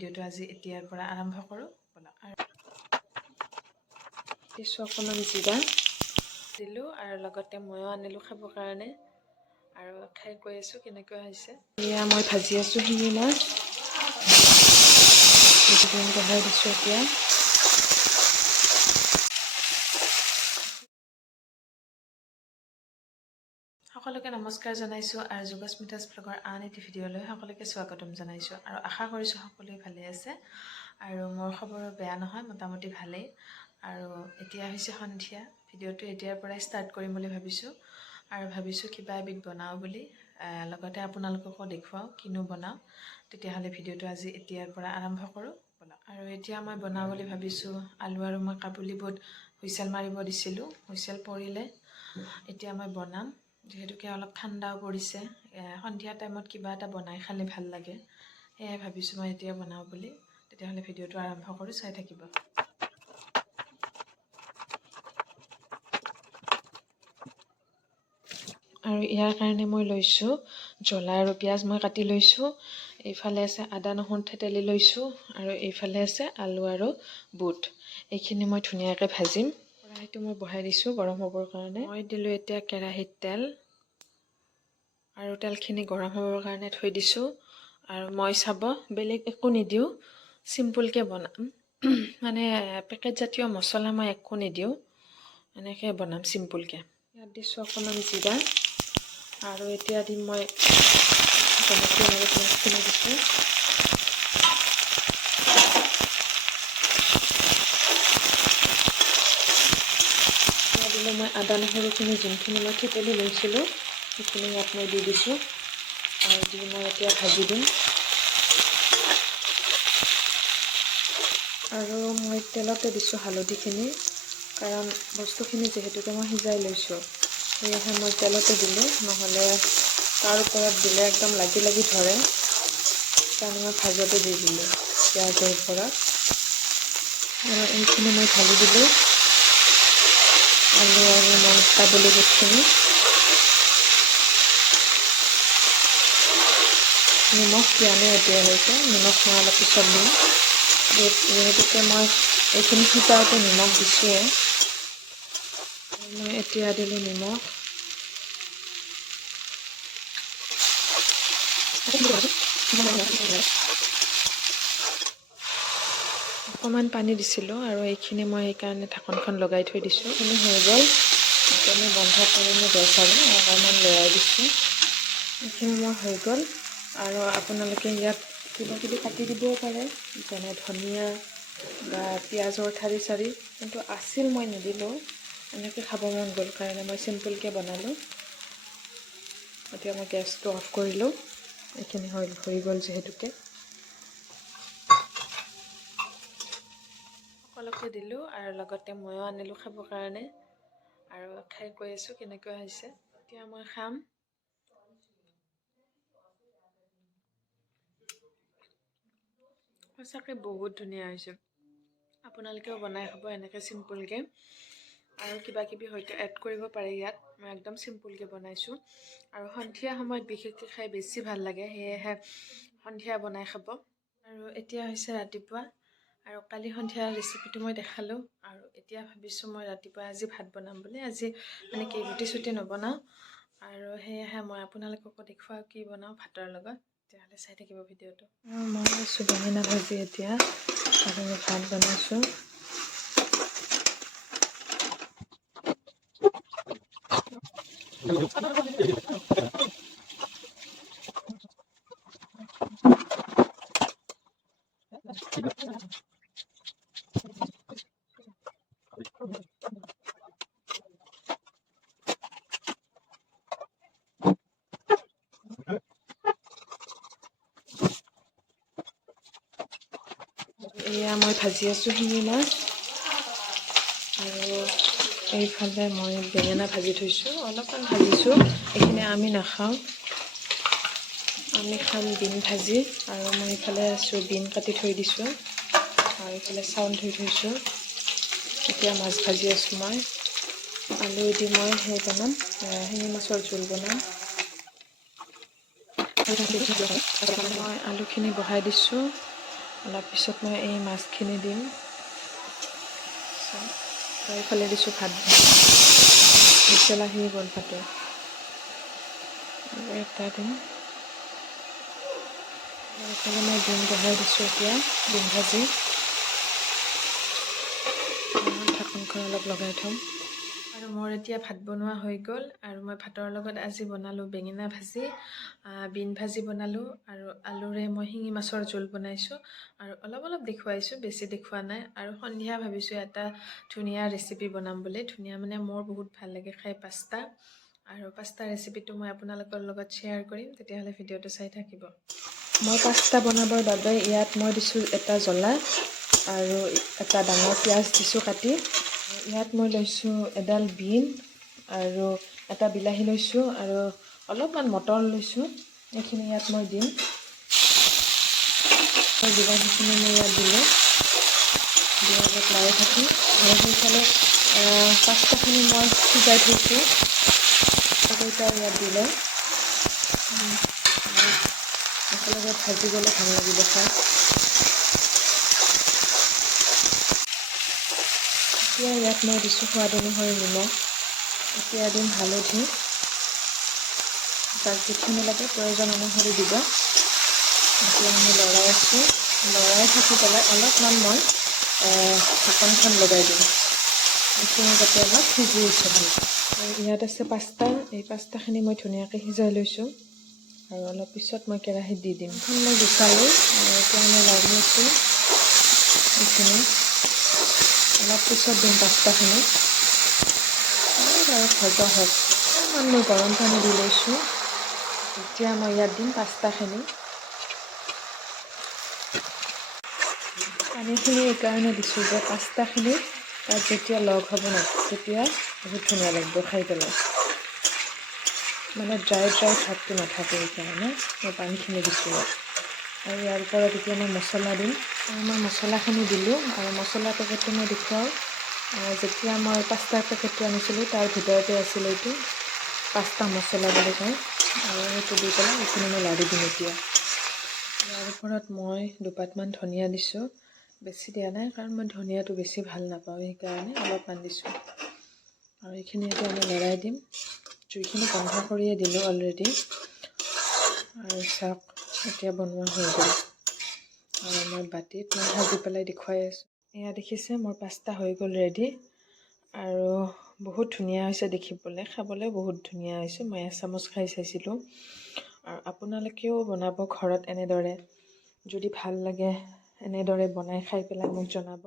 ভিডিঅ'টো আজি এতিয়াৰ পৰা আৰম্ভ কৰোঁ বলক। আৰু কিছু অকণমান জিৰা দিলোঁ আৰু লগতে ময়ো আনিলোঁ খাবৰ কাৰণে আৰু খাই কৈ আছোঁ কেনেকুৱা হৈছে। এয়া মই ভাজি আছোঁ শিঙি মাছ, বহাই দিছোঁ এতিয়া। সকলোকে নমস্কাৰ জনাইছোঁ আৰু যোগস্মিতাছ ব্লগৰ আন এটি ভিডিঅ'লৈ সকলোকে স্বাগতম জনাইছোঁ আৰু আশা কৰিছোঁ সকলোৱে ভালে আছে আৰু মোৰ খবৰো বেয়া নহয়, মোটামুটি ভালেই। আৰু এতিয়া হৈছে সন্ধিয়া, ভিডিঅ'টো এতিয়াৰ পৰাই ষ্টাৰ্ট কৰিম বুলি ভাবিছোঁ আৰু ভাবিছোঁ কিবা এবিধ বনাওঁ বুলি, লগতে আপোনালোককো দেখুৱাওঁ কিনো বনাওঁ। তেতিয়াহ'লে ভিডিঅ'টো আজি এতিয়াৰ পৰা আৰম্ভ কৰোঁ বলক। আৰু এতিয়া মই বনাওঁ বুলি ভাবিছোঁ আলু আৰু মই কাবুলী বুট হুইচেল মাৰিব দিছিলোঁ, হুইচেল পৰিলে এতিয়া মই বনাম। যিহেতুকে অলপ ঠাণ্ডাও পৰিছে, সন্ধিয়া টাইমত কিবা এটা বনাই খালে ভাল লাগে, সেয়াই ভাবিছোঁ মই এতিয়া বনাওঁ বুলি। তেতিয়াহ'লে ভিডিঅ'টো আৰম্ভ কৰোঁ, চাই থাকিব। আৰু ইয়াৰ কাৰণে মই লৈছোঁ জ্বলা আৰু পিঁয়াজ মই কাটি লৈছোঁ, এইফালে আছে আদা নহৰু থেতেলি লৈছোঁ আৰু এইফালে আছে আলু আৰু বুট। এইখিনি মই ধুনীয়াকৈ ভাজিম। কেৰাহীটো মই বহাই দিছোঁ গৰম হ'বৰ কাৰণে। মই দিলোঁ এতিয়া কেৰাহীত তেল আৰু তেলখিনি গৰম হ'বৰ কাৰণে থৈ দিছোঁ। আৰু মই চাব বেলেগ একো নিদিওঁ, চিম্পুলকৈ বনাম, মানে পেকেটজাতীয় মছলা মই একো নিদিওঁ, এনেকৈ বনাম চিম্পুলকৈ। ইয়াত দিছোঁ অকণমান জিৰা আৰু এতিয়া দিম মই টমেটো আৰু পিঁয়াজখিনি দিছোঁ। দিলোঁ মই আদা নহৰুখিনি যোনখিনি মই থেতেলি লৈছিলোঁ সেইখিনি ইয়াত মই দি দিছোঁ আৰু দি মই এতিয়া ভাজি দিম। আৰু মই তেলতে দিছোঁ হালধিখিনি, কাৰণ বস্তুখিনি যিহেতুকে মই সিজাই লৈছোঁ সেয়েহে মই তেলতে দিলোঁ, নহ'লে তাৰ ওপৰত দিলে একদম লাগি লাগি ধৰে, সেইকাৰণে মই ভাজতে দি দিলোঁ পিঁয়াজৰ ওপৰত। আৰু এইখিনি মই ঢালি দিলোঁ আলু আৰু মই কাবুলী বুটখিনি। নিমখ দিয়া নাই এতিয়ালৈকে, নিমখ মই অলপ পিছত দিম, যিহেতুকে মই এইখিনি সিজাওঁতে নিমখ দিছোঁৱে। মই এতিয়া দিলোঁ নিমখ। অকণমান পানী দিছিলোঁ আৰু এইখিনি মই সেইকাৰণে ঢাকনখন লগাই থৈ দিছোঁ। এইখিনি হৈ গ'ল, এতিয়া মই বন্ধ কৰি মই গেছ আৰু অকণমান লৰাই দিছোঁ। এইখিনি মোৰ হৈ গ'ল আৰু আপোনালোকে ইয়াত কিবা কিবি কাটি দিবও পাৰে, যেনে ধনিয়া বা পিঁয়াজৰ ঠাৰি চাৰি, কিন্তু আছিল মই নিদিলোঁ, এনেকৈ খাব মন গ'ল কাৰণে মই চিম্পুলকৈ বনালোঁ। এতিয়া মই গেছটো অফ কৰিলোঁ, এইখিনি হৈ গ'ল যিহেতুকে। সকলোকে দিলোঁ আৰু লগতে ময়ো আনিলোঁ খাবৰ কাৰণে আৰু খাই কৈ আছোঁ কেনেকুৱা হৈছে। এতিয়া মই খাম। সঁচাকৈ বহুত ধুনীয়া হৈছে, আপোনালোকেও বনাই খাব এনেকৈ চিম্পুলকৈ, আৰু কিবা কিবি হয়তো এড কৰিব পাৰে ইয়াত। মই একদম চিম্পুলকৈ বনাইছোঁ আৰু সন্ধিয়া সময়ত বিশেষকৈ খাই বেছি ভাল লাগে, সেয়েহে সন্ধিয়া বনাই খাব। আৰু এতিয়া হৈছে ৰাতিপুৱা, আৰু কালি সন্ধিয়াৰ ৰেচিপিটো মই দেখালোঁ আৰু এতিয়া ভাবিছোঁ মই ৰাতিপুৱা আজি ভাত বনাম বুলি। আজি মানে কি ৰুটি চুটি নবনাওঁ, আৰু সেয়েহে মই আপোনালোককো দেখুৱাওঁ কি বনাওঁ ভাতৰ লগত। তেতিয়াহ'লে চাই থাকিব ভিডিঅ'টো। মই আছোঁ বেঙেনা ভাজি এতিয়া, আৰু ভাত বনাইছোঁ। এয়া মই ভাজি আছোঁ শিঙি মাছ, আৰু এইফালে মই বেঙেনা ভাজি থৈছোঁ, অলপমান ভাজিছোঁ, এইখিনি আমি নাখাওঁ, আমি খাম বিন ভাজি। আৰু মই এইফালে আছোঁ বিন কাটি থৈ দিছোঁ আৰু এইফালে চাউল ধুই থৈছোঁ। এতিয়া মাছ ভাজি আছোঁ মই, আলু দি মই সেই বনাম, শিঙি মাছৰ জোল বনাম। মই আলুখিনি বহাই দিছোঁ অলপ পিছত মই এই মাছখিনি দিম। এইফালে দিছোঁ ভাত, বিচল আহি গ'ল ভাতৰ। এটা দিম। এইফালে মই ডিম বহাই দিছোঁ এতিয়া, ডিম ভাজি। ঢাকনখন অলপ লগাই থ'ম। আৰু মোৰ এতিয়া ভাত বনোৱা হৈ গ'ল আৰু মই ভাতৰ লগত আজি বনালোঁ বেঙেনা ভাজি, বিন ভাজি বনালোঁ আৰু আলুৰে মই শিঙি মাছৰ জোল বনাইছোঁ আৰু অলপ অলপ দেখুৱাইছোঁ, বেছি দেখুওৱা নাই। আৰু সন্ধিয়া ভাবিছোঁ এটা ধুনীয়া ৰেচিপি বনাম বুলি। ধুনীয়া মানে মোৰ বহুত ভাল লাগে খাই পাস্তা, আৰু পাস্তা ৰেচিপিটো মই আপোনালোকৰ লগত শ্বেয়াৰ কৰিম, তেতিয়াহ'লে ভিডিঅ'টো চাই থাকিব। মই পাস্তা বনাবৰ বাবে ইয়াত মই দিছোঁ এটা জ্বলা আৰু এটা ডাঙৰ পিঁয়াজ দিছোঁ কাটি। ইয়াত মই লৈছোঁ এডাল বিন আৰু এটা বিলাহী লৈছোঁ আৰু অলপমান মটৰ লৈছোঁ, এইখিনি ইয়াত মই দিম। বিলাহীখিনি মই ইয়াত দিলোঁ, দি অলপ লাৰি থাকি আৰু সেইফালে পাস্তাখিনি মই সিজাই থৈছোঁ, সেইকেইটা ইয়াত দিলে একেলগে ভাজি গ'লে ভাল লাগিব খাই। এতিয়া ইয়াত মই দিছোঁ সোৱাদ অনুসৰি নিমখ, এতিয়া দিম হালধি, তাক যিখিনি লাগে প্ৰয়োজন অনুসৰি দিব। এতিয়া আমি লৰাই আছোঁ, লৰাই থাকি পেলাই অলপমান মই ঢাকনখন লগাই দিম, এইখিনি যাতে অলপ সিজি উঠে ভালকৈ। আৰু ইয়াত আছে পাস্তা, এই পাস্তাখিনি মই ধুনীয়াকৈ সিজাই লৈছোঁ আৰু অলপ পিছত মই কেৰাহীত দি দিম। এখন মই গুচালোঁ আৰু এতিয়া মই লাৰি আছোঁ এইখিনি, অলপ পিছত দিম পাস্তাখিনি আৰু ভজা হওক। অকণমান মই গৰম পানী দি লৈছোঁ, এতিয়া মই ইয়াত দিম পাস্তাখিনি। পানীখিনি এইকাৰণে দিছোঁ যে পাস্তাখিনি তাত যেতিয়া লগ হ'ব ন, তেতিয়া বহুত ধুনীয়া লাগিব খাই পেলাই, মানে ড্ৰাই ভাতটো নাথাকে, সেইকাৰণে মই পানীখিনি দিছোঁ। আৰু ইয়াৰ ওপৰত এতিয়া মই মছলা দিম, আৰু মই মছলাখিনি দিলোঁ আৰু মছলা পেকেটটো মই দেখুৱাওঁ। যেতিয়া মই পাস্তাৰ পেকেটটো আনিছিলোঁ তাৰ ভিতৰতে আছিলে এইটো পাস্তা মছলা বুলি কয়, আৰু সেইটো দি পেলাই এইখিনি মই লাৰি দিম এতিয়া। ইয়াৰ ওপৰত মই দুপাতমান ধনিয়া দিছোঁ, বেছি দিয়া নাই কাৰণ মই ধনিয়াটো বেছি ভাল নাপাওঁ, সেইকাৰণে অলপমান দিছোঁ। আৰু এইখিনি এতিয়া আমি লৰাই দিম, জুইখিনি বন্ধ কৰিয়ে দিলোঁ অলৰেডি। আৰু চাওক এতিয়া বনোৱা হৈ গ'ল, আৰু মই বাতিত মই ভাজি পেলাই দেখুৱাই আছোঁ। এয়া দেখিছে মোৰ পাস্তা হৈ গ'ল ৰেডি, আৰু বহুত ধুনীয়া হৈছে দেখিবলৈ, খাবলৈও বহুত ধুনীয়া হৈছে। মই এচামুচ খাই চাইছিলোঁ, আৰু আপোনালোকেও বনাব ঘৰত এনেদৰে। যদি ভাল লাগে এনেদৰে বনাই খাই পেলাই মোক জনাব।